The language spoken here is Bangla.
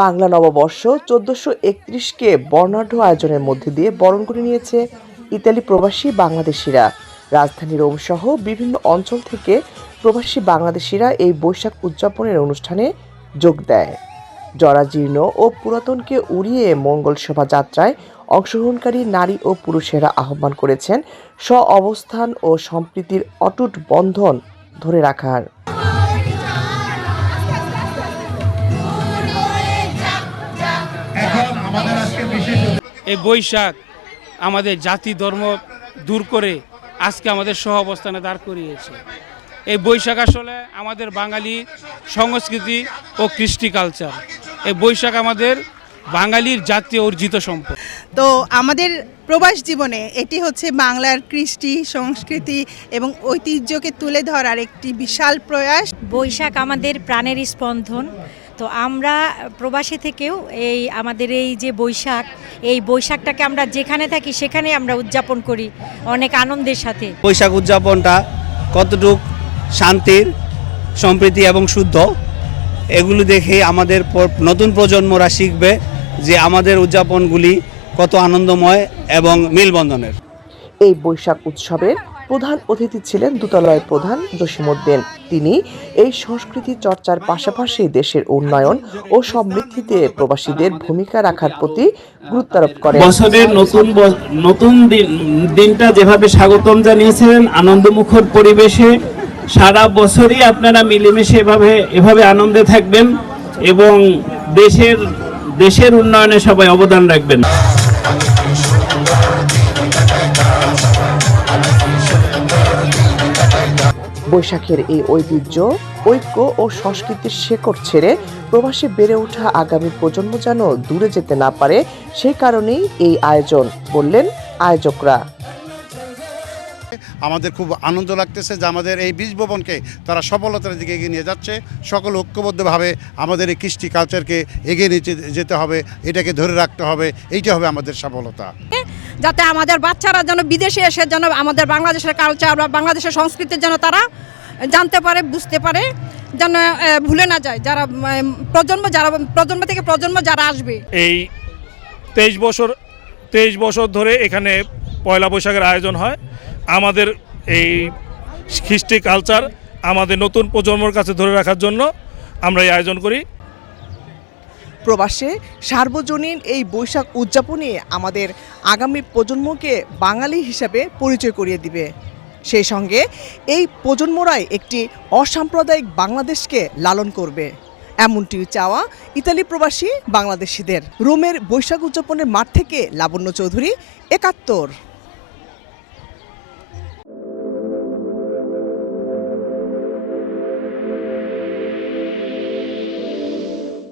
বাংলা নববর্ষ 1431-কে বর্ণাঢ্য আয়োজনের মধ্যে দিয়ে বরণ করে নিয়েছে ইতালি প্রবাসী বাংলাদেশিরা। রাজধানী রোম সহ বিভিন্ন অঞ্চল থেকে প্রবাসী বাংলাদেশিরা এই বৈশাখ উদযাপনের অনুষ্ঠানে যোগ দেয়। জরাজীর্ণ ও পুরাতনকে উড়িয়ে মঙ্গল শোভাযাত্রায় অংশগ্রহণকারী নারী ও পুরুষেরা আহ্বান করেছেন অবস্থান ও সম্প্রীতির অটুট বন্ধন ধরে রাখার। এই বৈশাখ আমাদের জাতি ধর্ম দূর করে আজকে আমাদের সহ অবস্থানে দাঁড় করিয়েছে। এই বৈশাখ আসলে আমাদের বাঙালি সংস্কৃতি ও কৃষ্টি কালচার। এই বৈশাখ আমাদের বাঙালির জাতীয় অর্জিত সম্পদ। তো আমাদের প্রবাস জীবনে এটি হচ্ছে বাংলার কৃষ্টি সংস্কৃতি এবং ঐতিহ্যকে তুলে ধরার একটি বিশাল প্রয়াস। বৈশাখ আমাদের প্রাণের স্পন্দন। তো আমরা প্রবাসী থেকেও আমাদের এই যে বৈশাখ, এই বৈশাখটাকে আমরা যেখানে থাকি সেখানে আমরা উদযাপন করি অনেক আনন্দের সাথে। বৈশাখ উদযাপনটা কতটুক শান্তির, সম্প্রীতি এবং শুদ্ধ, এগুলো দেখে আমাদের নতুন প্রজন্মরা শিখবে যে আমাদের উদযাপনগুলি কত আনন্দময় এবং মিলবন্ধনের। এই বৈশাখ উৎসবের প্রধান অতিথি ছিলেন দূতালয়ের প্রধান জসিমউদ্দিন। তিনি এই সংস্কৃতি চর্চার পাশাপাশি দেশের উন্নয়ন ও সমৃদ্ধিতে প্রবাসীদের ভূমিকা রাখার প্রতি গুরুত্ব আরোপ করেন। বছরের নতুন দিনটা যেভাবে স্বাগতম জানিয়েছিলেন আনন্দমুখর পরিবেশে, সারা বছরই আপনারা মিলেমিশে এভাবে আনন্দে থাকবেন এবং দেশের উন্নয়নে সবাই অবদান রাখবেন। বৈশাখের এই ঐতিহ্য, ঐক্য ও সংস্কৃতির শেকড় ছেড়ে প্রবাসে বেড়ে ওঠা আগামী প্রজন্ম যেন দূরে যেতে না পারে, সেই কারণেই এই আয়োজন, বললেন আয়োজকরা। আমাদের খুব আনন্দ লাগতেছে যে আমাদের এই বীজ ভবনকে তারা সফলতার দিকে এগিয়ে নিয়ে যাচ্ছে। সকল ঐক্যবদ্ধভাবে আমাদের এই কৃষ্টি কালচারকে এগিয়ে নিয়ে যেতে হবে, এটাকে ধরে রাখতে হবে, এইটা হবে আমাদের সফলতা। যাতে আমাদের বাচ্চারা যেন বিদেশে এসে যেন আমাদের বাংলাদেশের কালচার বা বাংলাদেশের সংস্কৃতির যেন তারা জানতে পারে, বুঝতে পারে, যেন ভুলে না যায় যারা প্রজন্ম থেকে প্রজন্ম যারা আসবে। এই 23 বছর ধরে এখানে পয়লা বৈশাখের আয়োজন হয়। আমাদের এই কৃষ্টি কালচার আমাদের নতুন প্রজন্মের কাছে ধরে রাখার জন্য আমরা এই আয়োজন করি। প্রবাসে সার্বজনীন এই বৈশাখ উদযাপনে আমাদের আগামী প্রজন্মকে বাঙালি হিসাবে পরিচয় করিয়ে দিবে। সেই সঙ্গে এই প্রজন্মরাই একটি অসাম্প্রদায়িক বাংলাদেশকে লালন করবে, এমনটি চাওয়া ইতালি প্রবাসী বাংলাদেশিদের। রোমের বৈশাখ উদযাপনের মাঠ থেকে লাবণ্য চৌধুরী, ৭১।